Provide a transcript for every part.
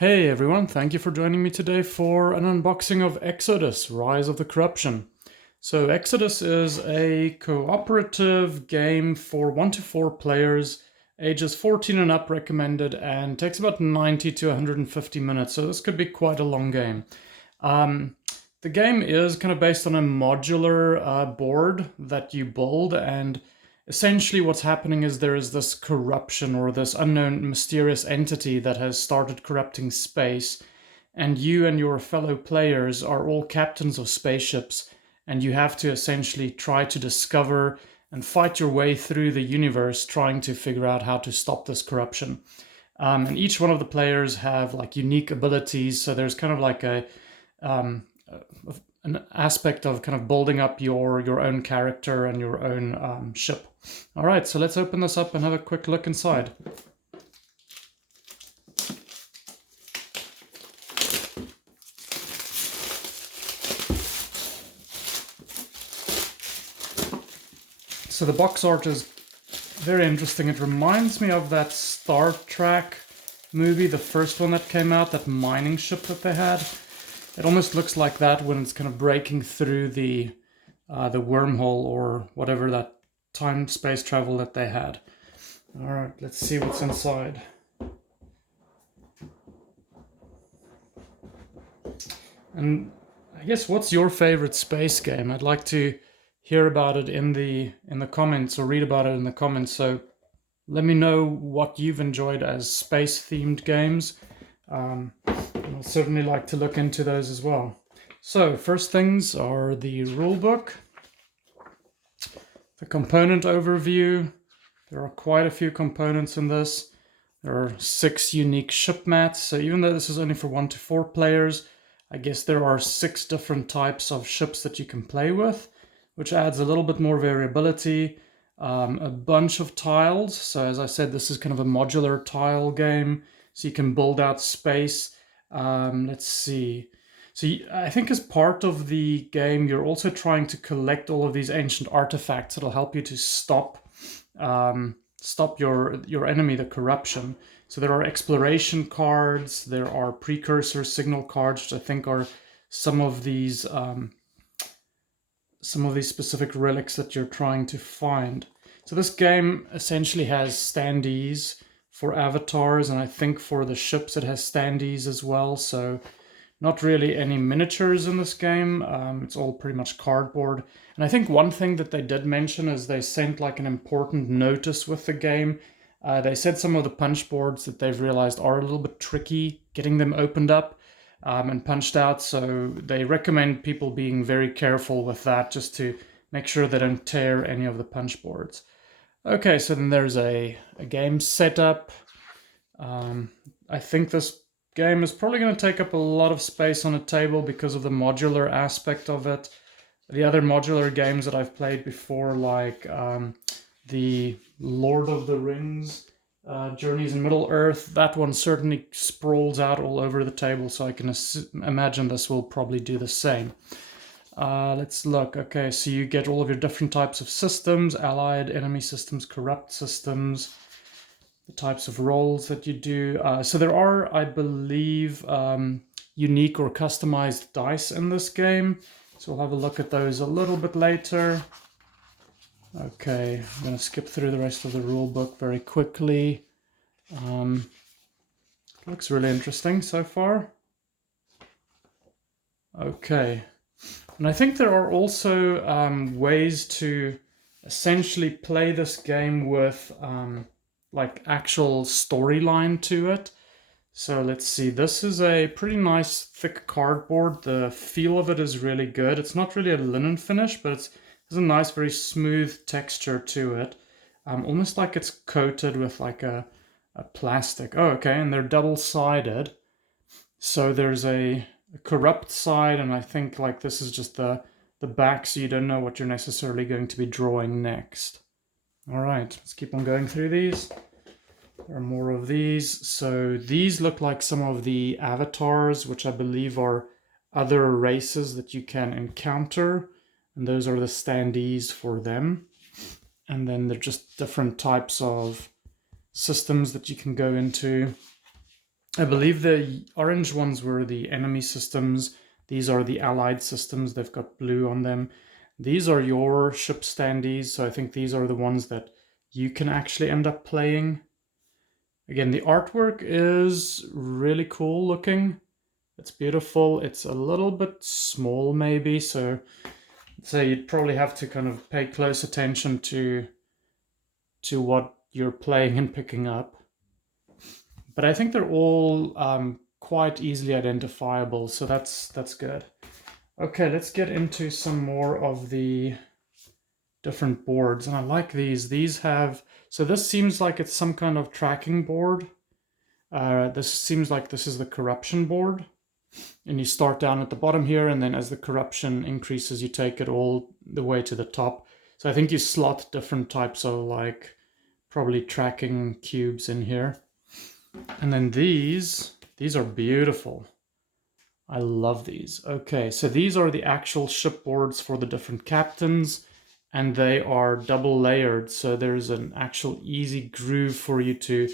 Hey everyone, thank you for joining me today for an unboxing of X-Odus, Rise of the Corruption. So X-Odus is a cooperative game for 1 to 4 players, ages 14 and up recommended, and takes about 90 to 150 minutes, so this could be quite a long game. The game is kind of based on a modular board that you build, and essentially what's happening is there is this corruption or this unknown mysterious entity that has started corrupting space, and you and your fellow players are all captains of spaceships, and you have to essentially try to discover and fight your way through the universe trying to figure out how to stop this corruption. And each one of the players have like unique abilities, so there's kind of like um, an aspect of kind of building up your own character and your own ship. All right, so let's open this up and have a quick look inside. So the box art is very interesting. It reminds me of that Star Trek movie, the first one that came out, that mining ship that they had. It almost looks like that when it's kind of breaking through the wormhole or whatever that time-space travel that they had. All right, let's see what's inside. And I guess, what's your favorite space game? I'd like to hear about it in the comments, or read about it in the comments. So let me know what you've enjoyed as space-themed games. I'll certainly like to look into those as well. So first things are the rulebook, the component overview. There are quite a few components in this. There are 6 unique ship mats. So even though this is only for 1 to 4 players, I guess there are 6 different types of ships that you can play with, which adds a little bit more variability. A bunch of tiles. So as I said, this is kind of a modular tile game, so you can build out space. Let's see. So I think as part of the game, you're also trying to collect all of these ancient artifacts that'll help you to stop your enemy, the corruption. So there are exploration cards, there are precursor signal cards, which I think are some of these specific relics that you're trying to find. So this game essentially has standees for avatars, and I think for the ships it has standees as well. So not really any miniatures in this game. It's all pretty much cardboard. And I think one thing that they did mention is they sent like an important notice with the game. They said some of the punch boards that they've realized are a little bit tricky getting them opened up and punched out. So they recommend people being very careful with that, just to make sure they don't tear any of the punch boards. Okay, so then there's a game setup. I think this game is probably going to take up a lot of space on a table because of the modular aspect of it. The other modular games that I've played before, like the Lord of the Rings, Journeys in Middle-earth, that one certainly sprawls out all over the table, so I can imagine this will probably do the same. Let's look. Okay, so you get all of your different types of systems: allied, enemy systems, corrupt systems, the types of roles that you do. So there are, I believe, unique or customized dice in this game. So we'll have a look at those a little bit later. Okay, I'm going to skip through the rest of the rule book very quickly. Looks really interesting so far. Okay, and I think there are also ways to essentially play this game with like actual storyline to it. So let's see, this is a pretty nice thick cardboard. The feel of it is really good. It's not really a linen finish, but it's has a nice, very smooth texture to it. Almost like it's coated with like a plastic. Oh, okay, and they're double-sided. So there's a corrupt side, and I think like this is just the back, so you don't know what you're necessarily going to be drawing next. All right, let's keep on going through these. There are more of these. So these look like some of the avatars, which I believe are other races that you can encounter. And those are the standees for them. And then they're just different types of systems that you can go into. I believe the orange ones were the enemy systems. These are the allied systems. They've got blue on them. These are your ship standees, so I think these are the ones that you can actually end up playing. Again, the artwork is really cool looking. It's beautiful. It's a little bit small maybe, so you'd probably have to kind of pay close attention to what you're playing and picking up. But I think they're all quite easily identifiable, so that's good. Okay, let's get into some more of the different boards, and I like these. These have, so this seems like it's some kind of tracking board. This seems like this is the corruption board, and you start down at the bottom here, and then as the corruption increases, you take it all the way to the top. So I think you slot different types of like probably tracking cubes in here. And then these are beautiful. I love these. Okay, so these are the actual shipboards for the different captains, and they are double layered, so there's an actual easy groove for you to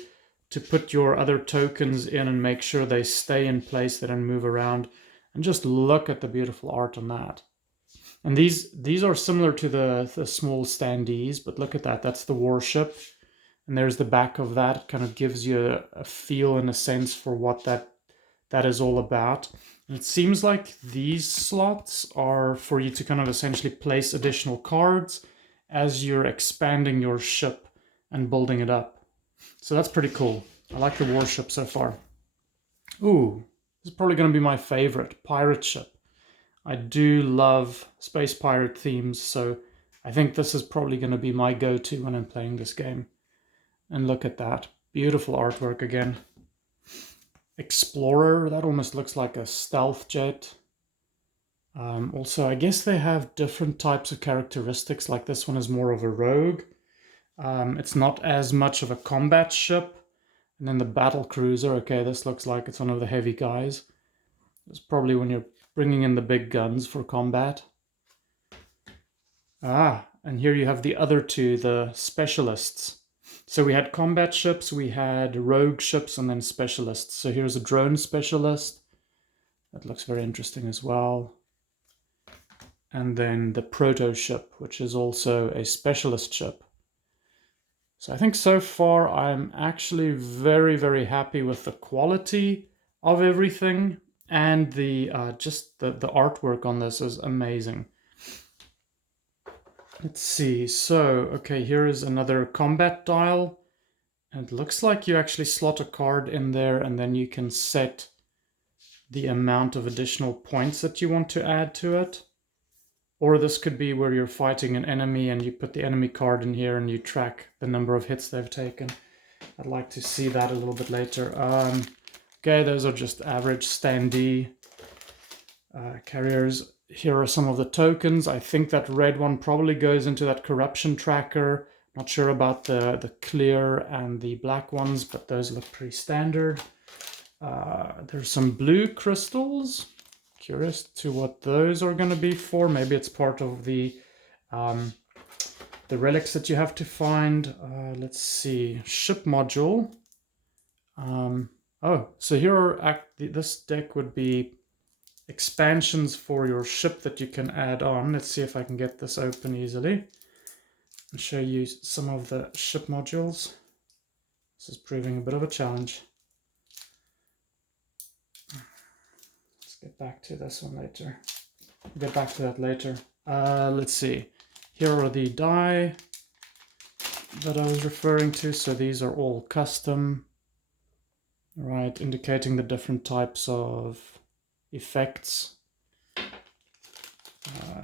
put your other tokens in and make sure they stay in place, they don't move around. And just look at the beautiful art on that. And these are similar to the small standees, but look at that. That's the warship. And there's the back of that. It kind of gives you a feel and a sense for what that is all about. And it seems like these slots are for you to kind of essentially place additional cards as you're expanding your ship and building it up. So that's pretty cool. I like the warship so far. Ooh, this is probably going to be my favorite, pirate ship. I do love space pirate themes, so I think this is probably going to be my go-to when I'm playing this game. And look at that. Beautiful artwork again. Explorer, that almost looks like a stealth jet. Also, I guess they have different types of characteristics, like this one is more of a rogue. It's not as much of a combat ship. And then the battle cruiser, okay, this looks like it's one of the heavy guys. It's probably when you're bringing in the big guns for combat. And here you have the other two, the specialists. So we had combat ships, we had rogue ships, and then specialists. So here's a drone specialist. That looks very interesting as well. And then the proto ship, which is also a specialist ship. So I think so far I'm actually very, very happy with the quality of everything, and the just the artwork on this is amazing. Let's see. So, okay, here is another combat dial. And it looks like you actually slot a card in there, and then you can set the amount of additional points that you want to add to it. Or this could be where you're fighting an enemy and you put the enemy card in here and you track the number of hits they've taken. I'd like to see that a little bit later. Okay, those are just average standee carriers. Here are some of the tokens. I think that red one probably goes into that corruption tracker. Not sure about the clear and the black ones, but those look pretty standard. There's some blue crystals. Curious to what those are going to be for. Maybe it's part of the relics that you have to find. Let's see. Ship module. Oh, so here are this deck would be expansions for your ship that you can add on. Let's see if I can get this open easily and show you some of the ship modules. This is proving a bit of a challenge. Let's get back to this one later. We'll get back to that later. Let's see. Here are the die that I was referring to. So these are all custom, right? Indicating the different types of effects.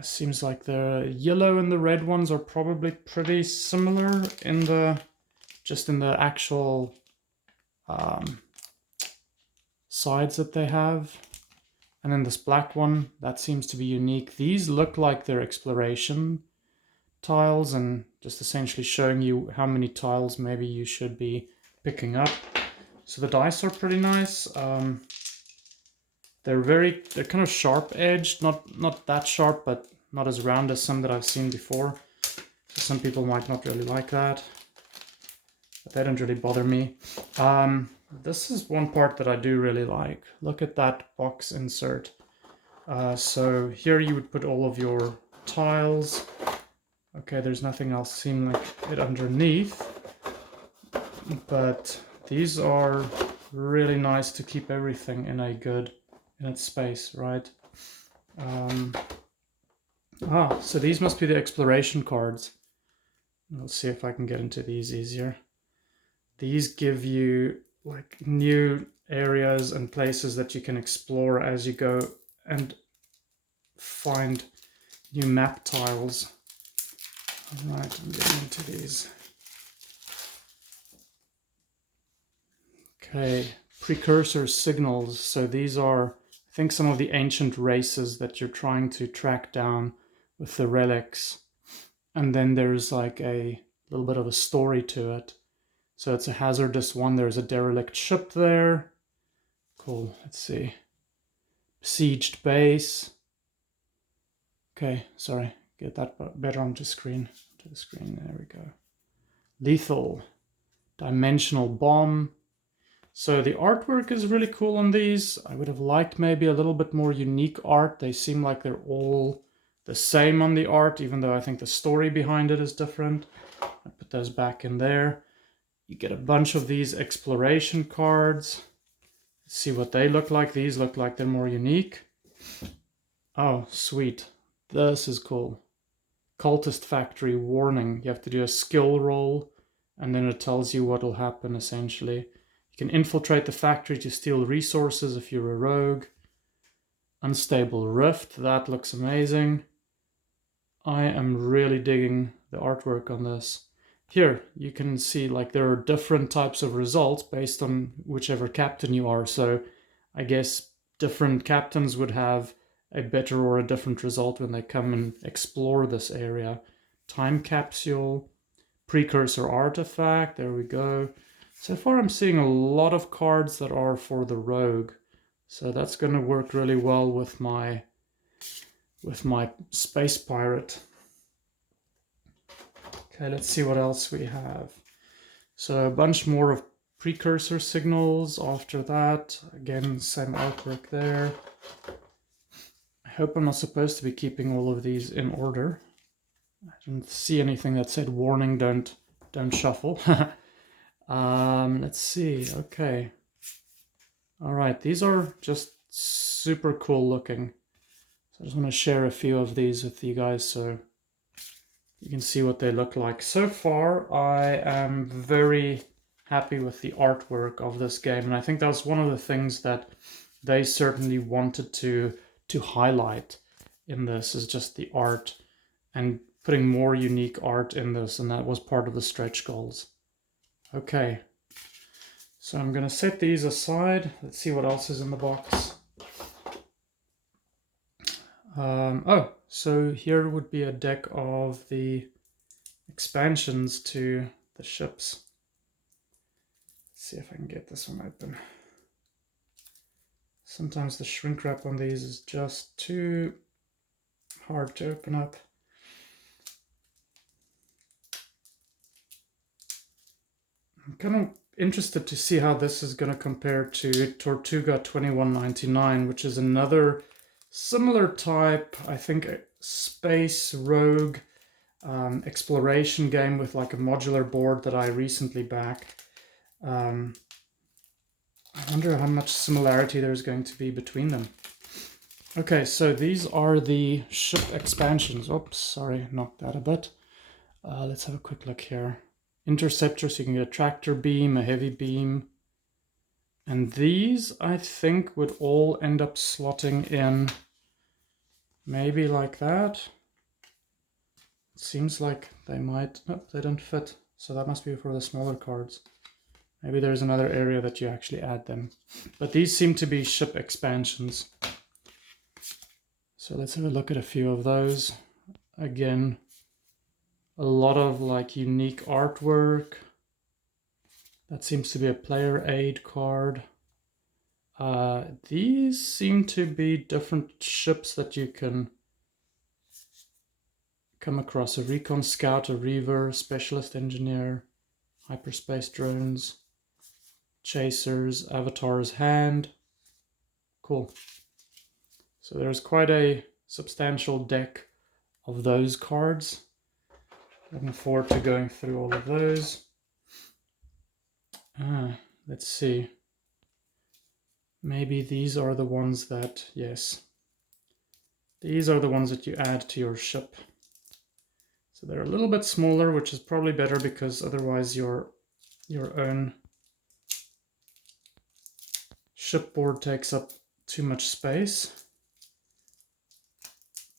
Seems like the yellow and the red ones are probably pretty similar in the actual sides that they have. And then this black one, that seems to be unique. These look like they're exploration tiles and just essentially showing you how many tiles maybe you should be picking up. So the dice are pretty nice. They're kind of sharp edged, not that sharp, but not as round as some that I've seen before. So some people might not really like that, but they don't really bother me. This is one part that I do really like. Look at that box insert. So here you would put all of your tiles. Okay, there's nothing else seem like it underneath, but these are really nice to keep everything in its space, right? So these must be the exploration cards. Let's see if I can get into these easier. These give you like new areas and places that you can explore as you go and find new map tiles. All right, I'm getting into these. Okay, precursor signals. So these are, I think, some of the ancient races that you're trying to track down with the relics. And then there's like a little bit of a story to it. So it's a hazardous one. There's a derelict ship there. Cool, let's see. Besieged base. Okay, sorry, get that better onto screen. To the screen, there we go. Lethal. Dimensional bomb. So the artwork is really cool on these. I would have liked maybe a little bit more unique art. They seem like they're all the same on the art, even though I think the story behind it is different. I put those back in there. You get a bunch of these exploration cards. Let's see what they look like. These look like they're more unique. Oh, sweet. This is cool. Cultist Factory warning. You have to do a skill roll, and then it tells you what will happen, essentially. You can infiltrate the factory to steal resources if you're a rogue. Unstable Rift. That looks amazing. I am really digging the artwork on this. Here, you can see like there are different types of results based on whichever captain you are. So I guess different captains would have a better or a different result when they come and explore this area. Time capsule, precursor artifact, there we go. So far I'm seeing a lot of cards that are for the rogue. So that's going to work really well with my space pirate. Okay, let's see what else we have. So a bunch more of precursor signals after that. Again, same artwork there. I hope I'm not supposed to be keeping all of these in order. I didn't see anything that said warning, don't shuffle. Let's see, okay. All right, these are just super cool looking. So I just want to share a few of these with you guys so you can see what they look like. So far, I am very happy with the artwork of this game, and I think that's one of the things that they certainly wanted to highlight in this, is just the art and putting more unique art in this, and that was part of the stretch goals. Okay, so I'm going to set these aside. Let's see what else is in the box. So here would be a deck of the expansions to the ships. Let's see if I can get this one open. Sometimes the shrink wrap on these is just too hard to open up. I'm kind of interested to see how this is going to compare to Tortuga 2199, which is another similar type, I think, space rogue exploration game with like a modular board that I recently backed. I wonder how much similarity there's going to be between them. Okay, so these are the ship expansions. Oops, sorry, knocked that a bit. Let's have a quick look here. Interceptor, so you can get a tractor beam, a heavy beam. And these, I think, would all end up slotting in maybe like that. It seems like they might... Nope, they don't fit. So that must be for the smaller cards. Maybe there's another area that you actually add them. But these seem to be ship expansions. So let's have a look at a few of those. Again, a lot of like unique artwork. That seems to be a player aid card. These seem to be different ships that you can come across. A recon scout, a reaver, specialist engineer, hyperspace drones. chasers, avatar's hand. Cool. So there's quite a substantial deck of those cards. Looking forward to going through all of those. Let's see. Maybe these are the ones that, yes. These are the ones that you add to your ship. So they're a little bit smaller, which is probably better because otherwise your own shipboard takes up too much space.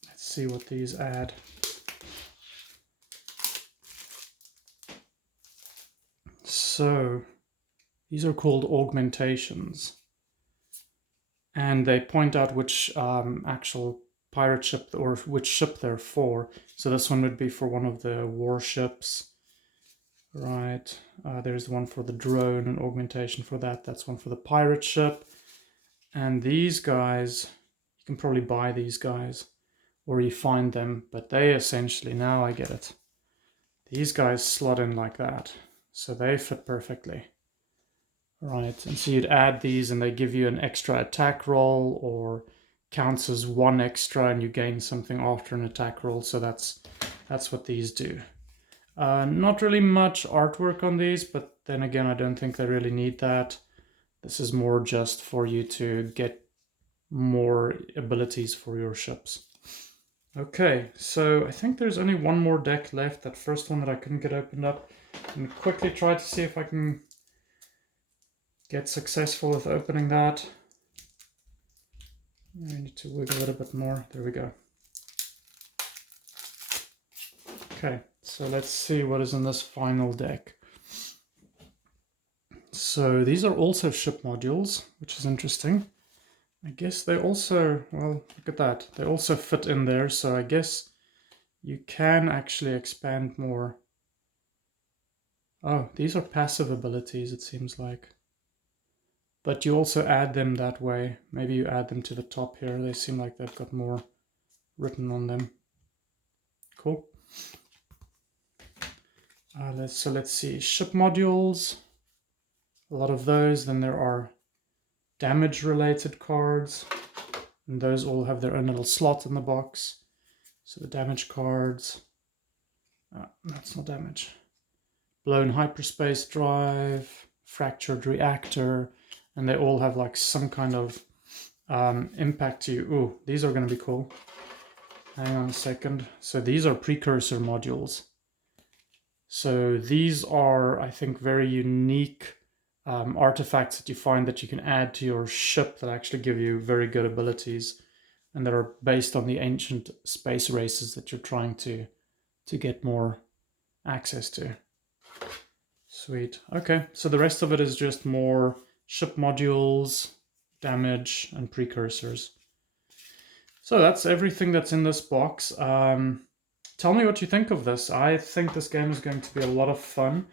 Let's see what these add. So these are called augmentations. And they point out which actual pirate ship or which ship they're for. So this one would be for one of the warships. Right, there's one for the drone, an augmentation for that. That's one for the pirate ship. And these guys, you can probably buy these guys or you find them, but they essentially, now I get it. These guys slot in like that, so they fit perfectly. Right, and so you'd add these and they give you an extra attack roll or counts as one extra and you gain something after an attack roll, so that's what these do. Not really much artwork on these, but then again, I don't think they really need that. This is more just for you to get more abilities for your ships. Okay, so I think there's only one more deck left, that first one that I couldn't get opened up. I'm gonna quickly try to see if I can get successful with opening that. I need to wiggle a little bit more. There we go. Okay, so let's see what is in this final deck. So these are also ship modules, which is interesting. I guess they also, well, look at that. They also fit in there, so I guess you can actually expand more. Oh, these are passive abilities, it seems like. But you also add them that way. Maybe you add them to the top here. They seem like they've got more written on them. Cool. Let's see. Ship modules. A lot of those. Then there are damage-related cards. And those all have their own little slot in the box. So the damage cards. That's not damage. Blown hyperspace drive. Fractured reactor. And they all have like some kind of impact to you. Ooh, these are going to be cool. Hang on a second. So these are precursor modules. So these are, I think, very unique artifacts that you find that you can add to your ship that actually give you very good abilities and that are based on the ancient space races that you're trying to get more access to. Sweet. Okay, so the rest of it is just more ship modules, damage, and precursors. So that's everything that's in this box. Tell me what you think of this. I think this game is going to be a lot of fun,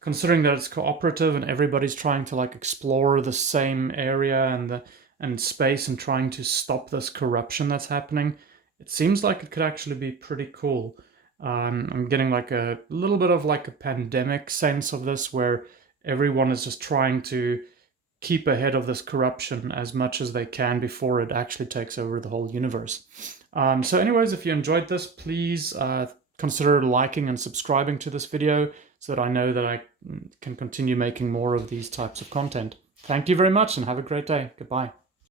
considering that it's cooperative and everybody's trying to like explore the same area and space and trying to stop this corruption that's happening. It seems like it could actually be pretty cool. I'm getting like a little bit of like a pandemic sense of this, where everyone is just trying to keep ahead of this corruption as much as they can before it actually takes over the whole universe. So anyways, if you enjoyed this, please consider liking and subscribing to this video so that I know that I can continue making more of these types of content. Thank you very much and have a great day. Goodbye.